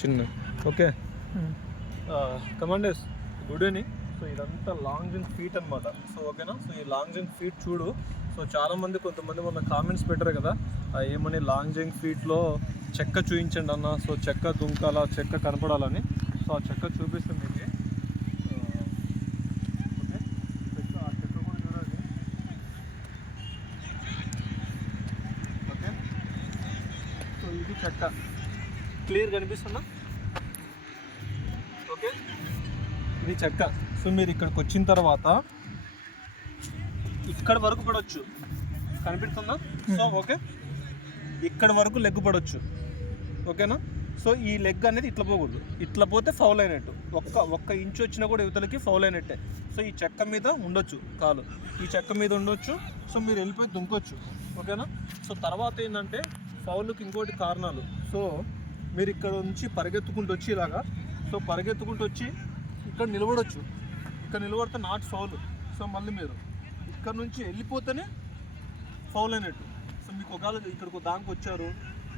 చిన్న. Okay. Commanders good evening. So ఇదంతా long jump feet అనమాట సో ఓకేనా? సో ఈ లాంగ్ జంప్ ఫీట్ చూడు. సో చాలామంది కొంతమంది మొన్న కామెంట్స్ పెట్టారు కదా ఏమని లాంగ్ జంప్ ఫీట్లో చెక్క చూపించండి అన్న. సో చెక్క దుంకాల చెక్క కనపడాలని. సో ఆ చెక్క చూపిస్తుంది మీకు ఆ, ఓకే. చెక్క. క్లియర్ కనిపిస్తుందా? ఓకే. ఇది చెక్క. సో మీరు ఇక్కడికి వచ్చిన తర్వాత ఇక్కడ వరకు పడవచ్చు కనిపిస్తుందా? So okay. ఇక్కడ వరకు లెగ్ పడవచ్చు ఓకేనా? సో ఈ లెగ్ అనేది ఇట్లా పోకూడదు. ఇట్లా పోతే ఫౌల్ అయినట్టు. ఒక్క ఒక్క ఇంచు వచ్చినా కూడా యువతలకి ఫౌల్ అయినట్టే. సో ఈ చెక్క మీద ఉండొచ్చు కాలు. ఈ చెక్క మీద ఉండొచ్చు. సో మీరు వెళ్ళిపోయి దుంకొచ్చు. ఓకేనా? సో తర్వాత ఏంటంటే ఫౌల్కి ఇంకోటి కారణాలు. సో మీరు ఇక్కడ నుంచి పరిగెత్తుకుంటూ వచ్చి ఇలాగా. సో పరిగెత్తుకుంటూ వచ్చి ఇక్కడ నిలబడొచ్చు. ఇక్కడ నిలబడితే నాట్ ఫౌల్. సో మళ్ళీ మీరు ఇక్కడ నుంచి వెళ్ళిపోతేనే ఫౌల్ అయినట్టు. సో మీకు ఒకవేళ ఇక్కడికి దానికి వచ్చారు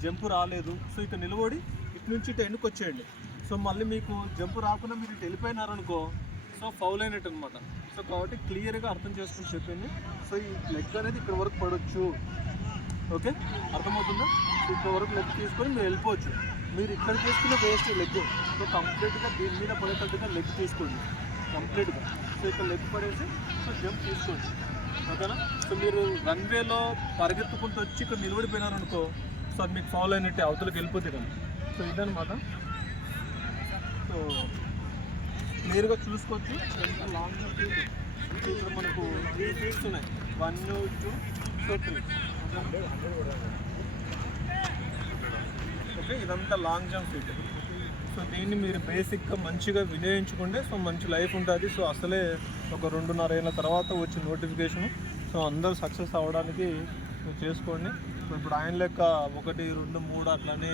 జంప్ రాలేదు. సో ఇక్కడ నిలబడి ఇటు నుంచి ఇటు ఎండుకు వచ్చేయండి. సో మళ్ళీ మీకు జంప్ రాకుండా మీరు ఇటు వెళ్ళిపోయినారనుకో సో ఫౌల్ అయినట్టు అనమాట సో కాబట్టి క్లియర్గా అర్థం చేసుకుని చెప్పింది. సో ఈ లెగ్ అనేది ఇక్కడ వరకు పడవచ్చు ఓకే? అర్థమవుతుందా? ఇక్కడ వరకు లెగ్ తీసుకొని మీరు వెళ్ళిపోవచ్చు. మీరు ఇక్కడ చేసుకున్న వేస్ట్ లెగ్ సో కంప్లీట్గా దీని మీద పడేటట్టుగా లెగ్ తీసుకోండి. కంప్లీట్గా సో ఇక్కడ లెగ్ పడేసి సో జంప్ తీసుకోండి. ఓకేనా? సో మీరు రన్వేలో పరిగెత్తుకుంటూ వచ్చి ఇక్కడ నిలబడిపోయినారనుకో సో అది మీకు ఫాలో అయినట్టే అవతలకి వెళ్ళిపోతే కదా. సో ఇదనమాట సో నేరుగా చూసుకోవచ్చు. ఎంత లాంగ్ ఇక్కడ మనకు త్రీ ఫీట్స్ ఉన్నాయి. One two so three okay ఇదంతా లాంగ్ జంప్ ఫీట్ సో దీన్ని మీరు బేసిక్గా మంచిగా వినియోగించుకుంటే సో మంచి లైఫ్ ఉంటుంది. సో అసలే ఒక రెండున్నర ఏళ్ళ తర్వాత వచ్చే నోటిఫికేషన్ సో అందరూ సక్సెస్ అవ్వడానికి చేసుకోండి. ఇప్పుడు ఆయన లెక్క ఒకటి రెండు మూడు అట్లనే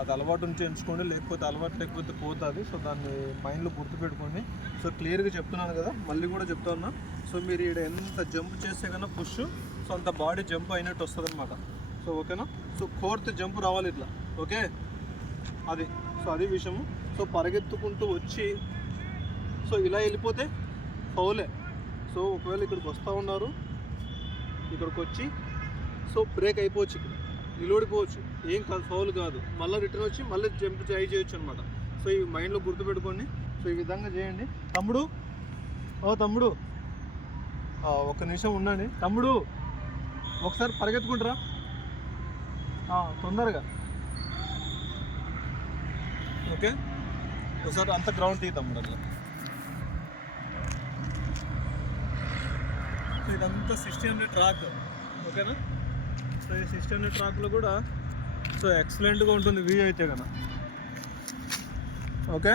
అది అలవాటు నుంచి ఎంచుకోండి లేకపోతే అలవాటు లేకపోతే పోతుంది. సో దాన్ని మైండ్లో గుర్తుపెట్టుకోండి. సో క్లియర్గా చెప్తున్నాను కదా. మళ్ళీ కూడా చెప్తున్నా సో మీరు ఇక్కడ ఎంత జంప్ చేస్తే కన్నా పుష్ సో అంత బాడీ జంప్ అయినట్టు వస్తుంది అనమాట సో ఓకేనా? సో ఫోర్త్ జంప్ రావాలి ఇట్లా ఓకే? అది సో అది విషయము. సో పరిగెత్తుకుంటూ వచ్చి సో ఇలా వెళ్ళిపోతే ఫౌలే. సో ఒకవేళ ఇక్కడికి వస్తూ ఉన్నారు ఇక్కడికి వచ్చి సో బ్రేక్ అయిపోవచ్చు ఇక్కడ. నిలబడిపోవచ్చు. ఏం కాదు ఫౌల్ కాదు. మళ్ళీ రిటర్న్ వచ్చి మళ్ళీ జంప్ ట్రై చేయొచ్చు అనమాట సో ఈ మైండ్లో గుర్తుపెట్టుకోండి. సో ఈ విధంగా చేయండి. తమ్ముడు ఓ తమ్ముడు ఒక ఒక్క నిమిషం ఉండండి. తమ్ముడు ఒకసారి పరిగెత్తుకుంటారా? తొందరగా. ఓకే? ఒకసారి అంత గ్రౌండ్ తీద్దాం తమ్ముడు అట్లా. ఇదంతా సిక్స్టీ హండ్రెడ్ ట్రాక్ ఓకేనా? సో ఈ సిక్స్టీ హండ్రెడ్ ట్రాక్లో కూడా సో ఎక్సలెంట్గా ఉంటుంది వ్యూ అయితే కదా ఓకే?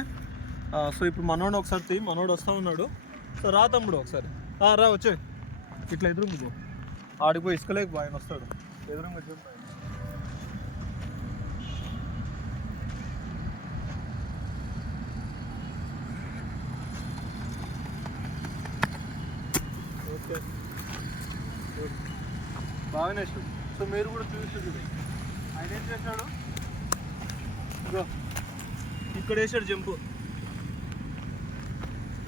సో ఇప్పుడు మనోడు ఒకసారి తీ మనోడు వస్తూ ఉన్నాడు. సో రా తమ్ముడు ఒకసారి. రా వచ్చే ఇట్లా ఎదురుంగు పో. ఆడిపోయి ఇసుకలేక ఆయన వస్తాడు. ఎదురుంగా చూపు ఆయన. Okay good. బాగానే సో మీరు కూడా చూసి ఆయన ఏం చేశాడు? ఇగో ఇక్కడ వేసాడు జంపు.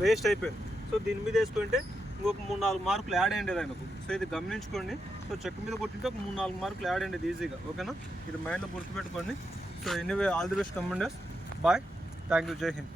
వేస్ట్ అయిపోయింది. సో దీని మీద వేసుకుంటే ఇంకొక మూడు నాలుగు మార్కులు యాడ్ అయ్యేది ఆయనకు. సో ఇది గమనించుకోండి. సో చెక్ మీద కొట్టింటే ఒక మూడు నాలుగు మార్కులు యాడ్ అయ్యేది ఈజీగా. ఓకేనా? ఇది మైండ్లో గుర్తుపెట్టుకోండి. So anyway all the best commanders. Bye. Thank you జై హింద్.